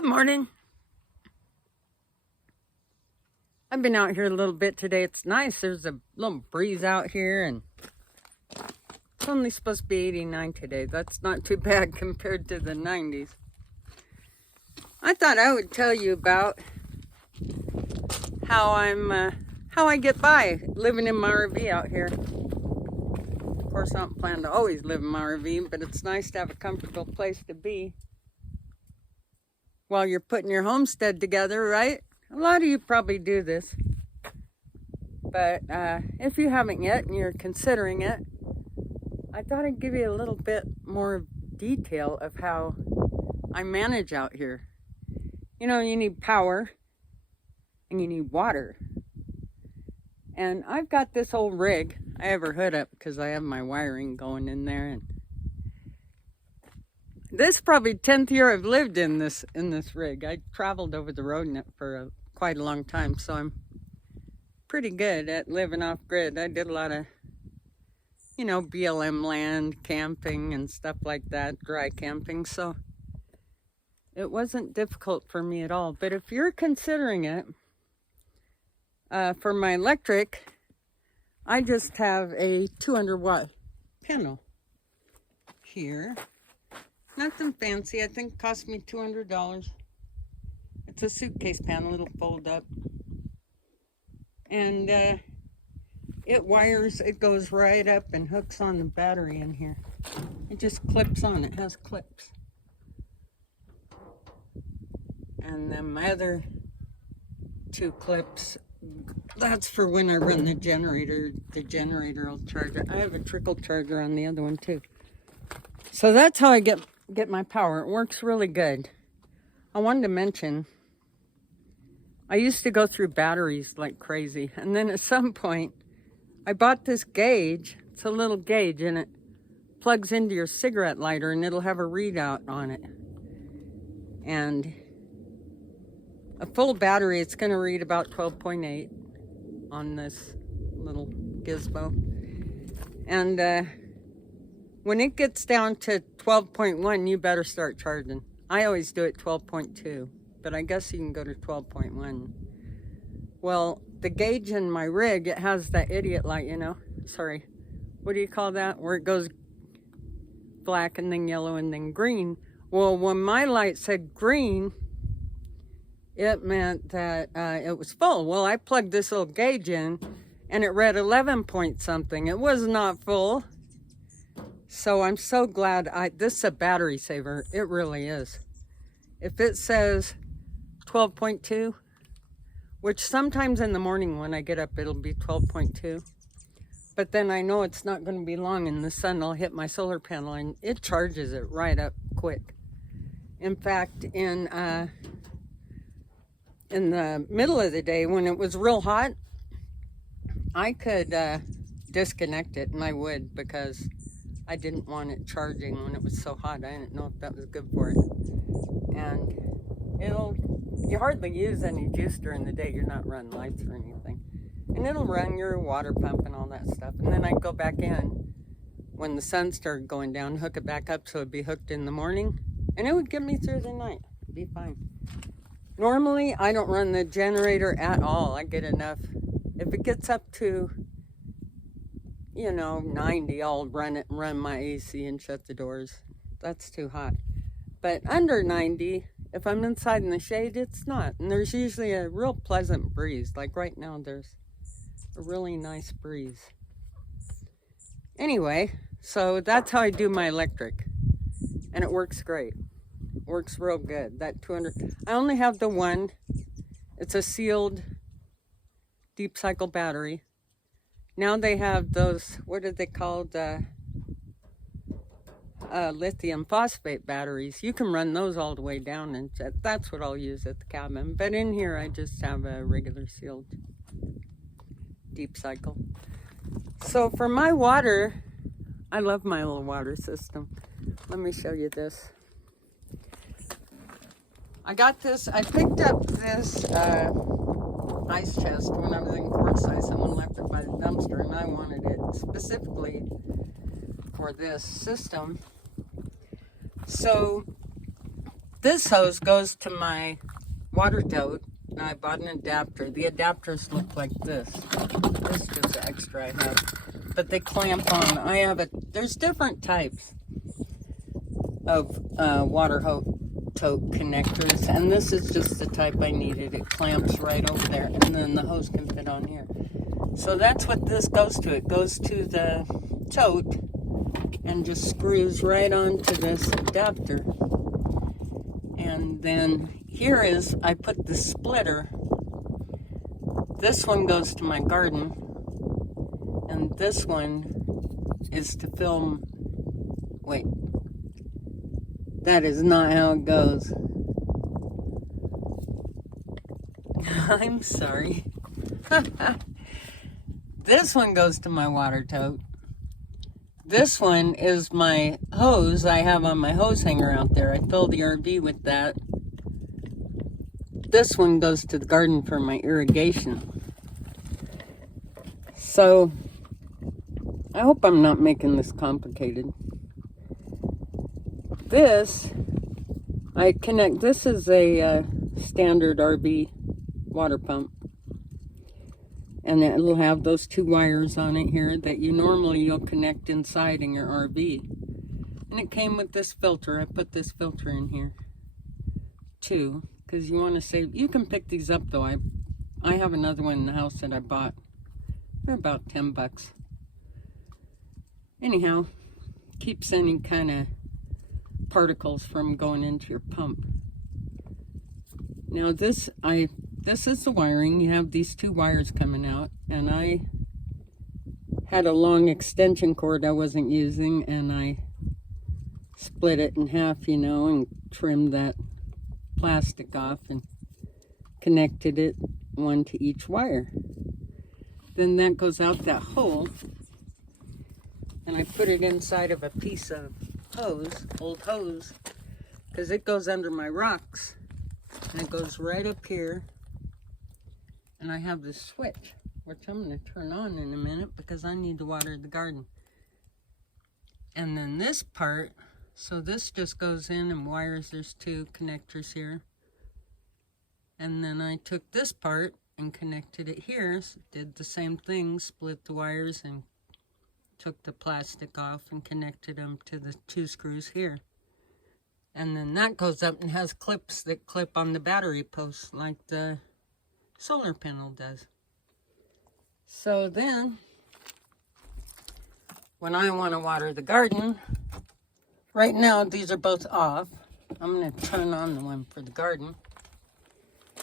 Good morning. I've been out here a little bit today. It's nice. There's a little breeze out here, and it's only supposed to be 89 today. That's not too bad compared to the 90s. I thought I would tell you about how I get by living in my RV out here. Of course, I don't plan to always live in my RV, but it's nice to have a comfortable place to be while you're putting your homestead together, right? A lot of you probably do this, but if you haven't yet and you're considering it, I thought I'd give you a little bit more detail of how I manage out here. You know, you need power and you need water. And I've got this old rig. I have her hood up because I have my wiring going in there, and this is probably 10th year I've lived in this rig. I traveled over the road in it for quite a long time, so I'm pretty good at living off grid. I did a lot of, BLM land camping and stuff like that, dry camping, so it wasn't difficult for me at all. But if you're considering it, for my electric, I just have a 200-watt panel here. Nothing fancy. I think it cost me $200. It's a suitcase panel. It'll fold up. And it goes right up and hooks on the battery in here. It just clips on. It has clips. And then my other two clips, that's for when I run the generator. The generator will charge it. I have a trickle charger on the other one too. So that's how I get my power. It works really good. I wanted to mention, I used to go through batteries like crazy, and then at some point I bought this gauge. It's a little gauge, and it plugs into your cigarette lighter, and it'll have a readout on it. And a full battery, it's going to read about 12.8 on this little gizmo. And when it gets down to 12.1, you better start charging. I always do it 12.2, but I guess you can go to 12.1. Well, the gauge in my rig, it has that idiot light, Sorry, what do you call that? Where it goes black and then yellow and then green. Well, when my light said green, it meant that it was full. Well, I plugged this little gauge in, and it read 11 point something. It was not full. So I'm so glad this is a battery saver. It really is. If it says 12.2, which sometimes in the morning when I get up, it'll be 12.2. But then I know it's not going to be long and the sun will hit my solar panel and it charges it right up quick. In fact, in the middle of the day when it was real hot, I could disconnect it, and I would, because I didn't want it charging when it was so hot. I didn't know if that was good for it. And you hardly use any juice during the day. You're not running lights or anything. And it'll run your water pump and all that stuff. And then I'd go back in when the sun started going down, hook it back up so it'd be hooked in the morning. And it would get me through the night. It'd be fine. Normally, I don't run the generator at all. I get enough. If it gets up to 90, I'll run my AC and shut the doors. That's too hot. But under 90, if I'm inside in the shade, it's not. And there's usually a real pleasant breeze. Like right now, there's a really nice breeze. Anyway, so that's how I do my electric. And it works great. It works real good. That 200, I only have the one. It's a sealed deep cycle battery. Now they have those, what are they called? Lithium phosphate batteries. You can run those all the way down, and that's what I'll use at the cabin. But in here, I just have a regular sealed deep cycle. So for my water, I love my little water system. Let me show you this. I picked up this ice chest when I was in Quartzsite. Someone left it by the dumpster, and I wanted it specifically for this system. So This hose goes to my water tote, and I bought an adapter. The adapters look like this. This is just extra I have. But they clamp on. There's different types of water tote connectors, and this is just the type I needed. It clamps right over there, and then the hose can fit on here. So that's what this goes to. It goes to the tote and just screws right onto this adapter. And then here is, I put the splitter. This one goes to my garden, and this one is to film. Wait, that is not how it goes. I'm sorry. This one goes to my water tote. This one is my hose I have on my hose hanger out there. I fill the RV with that. This one goes to the garden for my irrigation. So, I hope I'm not making this complicated. This, this is a standard RV water pump. And it'll have those two wires on it here that you'll connect inside in your RV. And it came with this filter. I put this filter in here too, because you want to save. You can pick these up though. I have another one in the house that I bought. They're about 10 bucks. Anyhow, keeps any kind of particles from going into your pump. Now this is the wiring. You have these two wires coming out, and I had a long extension cord I wasn't using, and I split it in half, and trimmed that plastic off and connected it, one to each wire. Then that goes out that hole, and I put it inside of a piece of old hose, because it goes under my rocks, and it goes right up here. And I have this switch, which I'm going to turn on in a minute because I need to water the garden. And then this part, so this just goes in and wires. There's two connectors here. And then I took this part and connected it here. So did the same thing, split the wires and took the plastic off and connected them to the two screws here. And then that goes up and has clips that clip on the battery posts like the solar panel does. So then, when I want to water the garden, right now these are both off. I'm going to turn on the one for the garden.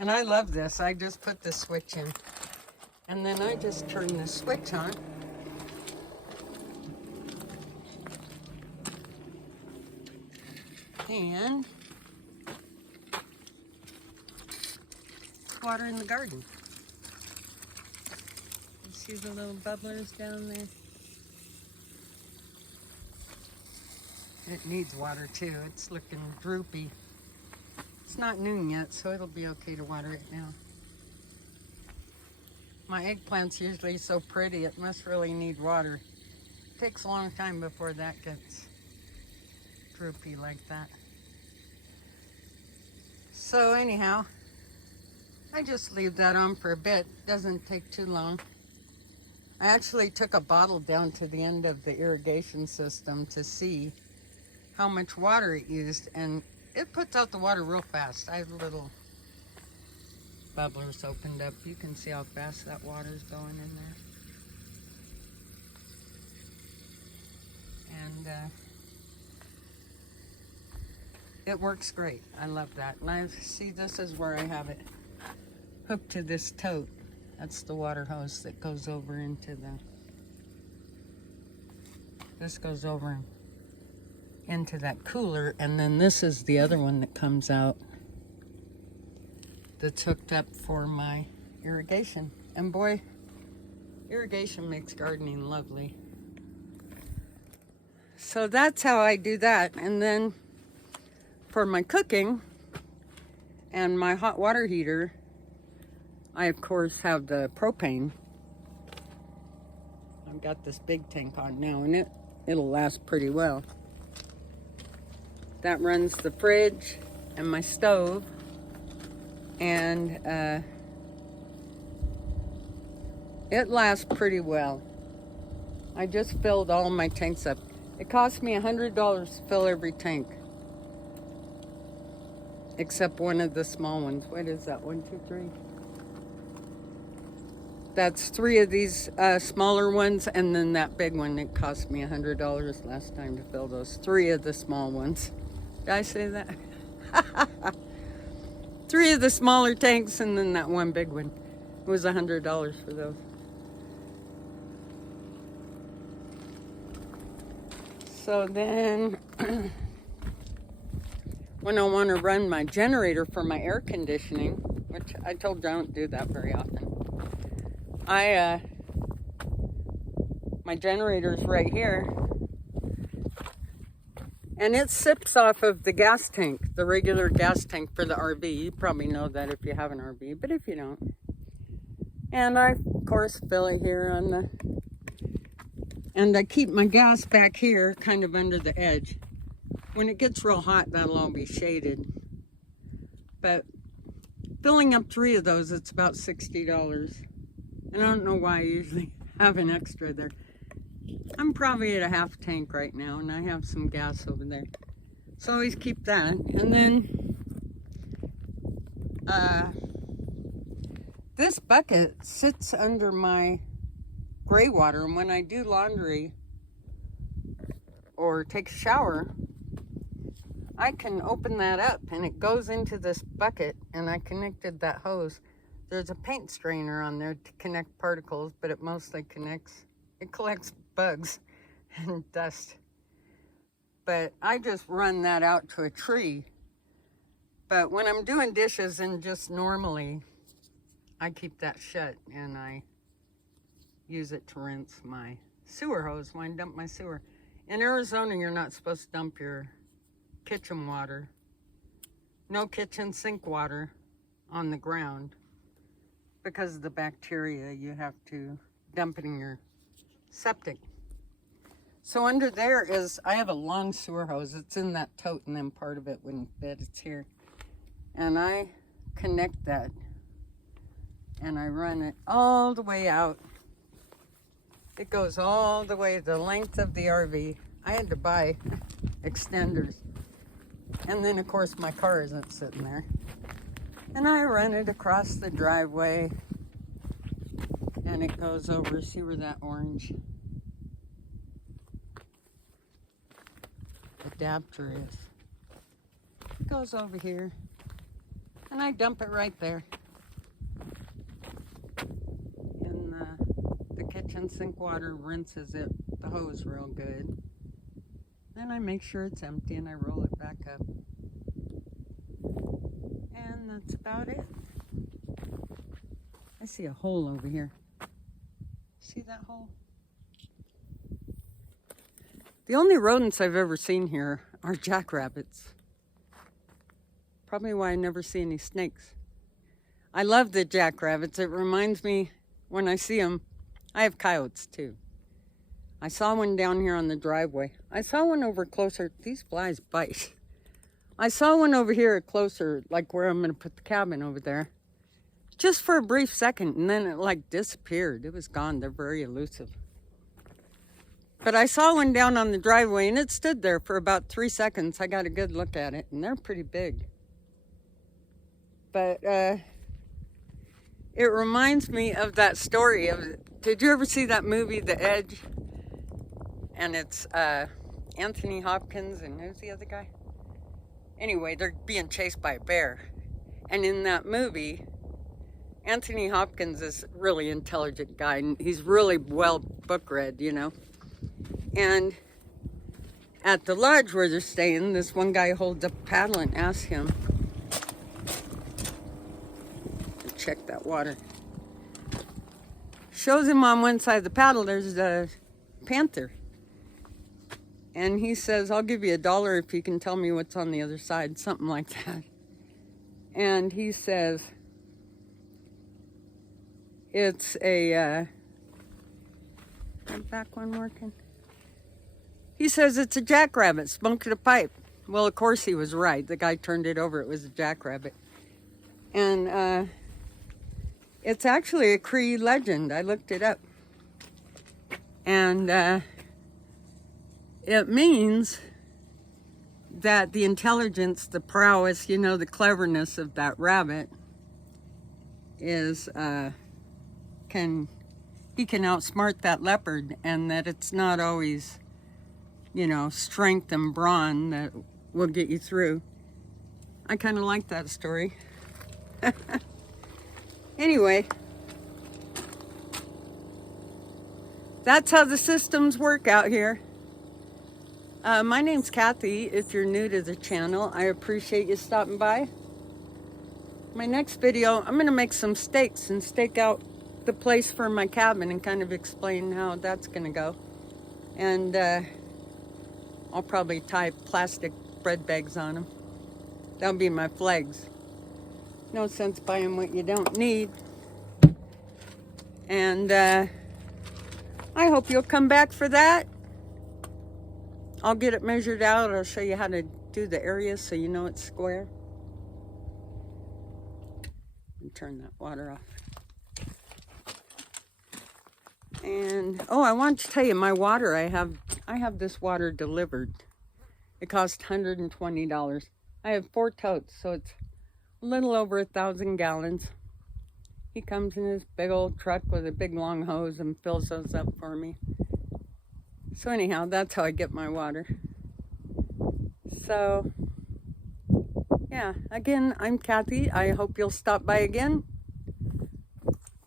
And I love this. I just put the switch in. And then I just turn the switch on. And water in the garden. You see the little bubblers down there? It needs water too. It's looking droopy. It's not noon yet, so it'll be okay to water it now. My eggplant's usually so pretty, it must really need water. It takes a long time before that gets droopy like that. So anyhow, I just leave that on for a bit. Doesn't take too long. I actually took a bottle down to the end of the irrigation system to see how much water it used, and it puts out the water real fast. I have little bubblers opened up. You can see how fast that water is going in there. And it works great. I love that. And I see this is where I have it hooked to this tote. That's the water hose that goes over into this goes over into that cooler, and then this is the other one that comes out that's hooked up for my irrigation. And boy, irrigation makes gardening lovely. So that's how I do that. And then for my cooking and my hot water heater, I of course have the propane. I've got this big tank on now, and it'll last pretty well. That runs the fridge, and my stove, and it lasts pretty well. I just filled all my tanks up. It cost me $100 to fill every tank, except one of the small ones. What is that? 1, 2, 3. That's 3 of these smaller ones, and then that big one. It cost me $100 last time to fill those 3 of the small ones. Did I say that? 3 of the smaller tanks, and then that one big one. It was $100 for those. So then, when I want to run my generator for my air conditioning, which I told you I don't do that very often, my generator's right here, and it sips off of the gas tank, the regular gas tank for the RV. You probably know that if you have an RV, but if you don't. And I, of course, fill it here on the, and I keep my gas back here, kind of under the edge. When it gets real hot, that'll all be shaded. But filling up 3 of those, it's about $60. And I don't know why I usually have an extra there. I'm probably at a half tank right now, and I have some gas over there. So always keep that. And then this bucket sits under my gray water, and when I do laundry or take a shower, I can open that up and it goes into this bucket, and I connected that hose. There's a paint strainer on there to connect particles, but it mostly collects bugs and dust. But I just run that out to a tree. But when I'm doing dishes and just normally, I keep that shut and I use it to rinse my sewer hose when I dump my sewer. In Arizona, you're not supposed to dump your kitchen water, no kitchen sink water on the ground because of the bacteria. You have to dump it in your septic. So under there is, I have a long sewer hose. It's in that tote, and then part of it wouldn't fit. It's here. And I connect that and I run it all the way out. It goes all the way the length of the RV. I had to buy extenders. And then, of course, my car isn't sitting there. And I run it across the driveway. And it goes over, see where that orange adapter is. It goes over here. And I dump it right there. And the kitchen sink water rinses it, the hose real good. Then I make sure it's empty and I roll it back up. And that's about it. I see a hole over here. See that hole? The only rodents I've ever seen here are jackrabbits. Probably why I never see any snakes. I love the jackrabbits. It reminds me, when I see them, I have coyotes too. I saw one down here on the driveway. I saw one over closer. These flies bite. I saw one over here closer, like where I'm going to put the cabin over there. Just for a brief second, and then it like disappeared. It was gone. They're very elusive. But I saw one down on the driveway, and it stood there for about 3 seconds. I got a good look at it, and they're pretty big. But it reminds me of that story of, did you ever see that movie, The Edge? And it's Anthony Hopkins, and who's the other guy? Anyway, they're being chased by a bear. And in that movie, Anthony Hopkins is a really intelligent guy, and he's really well book read, you know. And at the lodge where they're staying, this one guy holds up a paddle and asks him to check that water. Shows him on one side of the paddle, there's a panther. And he says, I'll give you $1 if you can tell me what's on the other side, something like that. And he says, it's a, back one working? He says it's a jackrabbit smoking a pipe. Well, of course he was right. The guy turned it over. It was a jackrabbit. And it's actually a Cree legend. I looked it up. And it means that the intelligence, the prowess, you know, the cleverness of that rabbit is, he can outsmart that leopard, and that it's not always, you know, strength and brawn that will get you through. I kind of like that story. Anyway, that's how the systems work out here. My name's Kathy. If you're new to the channel, I appreciate you stopping by. My next video, I'm going to make some stakes and stake out the place for my cabin and kind of explain how that's going to go. And I'll probably tie plastic bread bags on them. That'll be my flags. No sense buying what you don't need. And I hope you'll come back for that. I'll get it measured out. I'll show you how to do the areas so you know it's square. And turn that water off. And oh, I want to tell you, my water, I have this water delivered. It cost $120. I have 4 totes, so it's a little over 1,000 gallons. He comes in his big old truck with a big long hose and fills those up for me. So anyhow, that's how I get my water. So yeah, again, I'm Kathy. I hope you'll stop by again.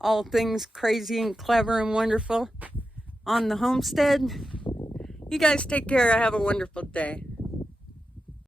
All things crazy and clever and wonderful on the homestead. You guys take care. Have a wonderful day.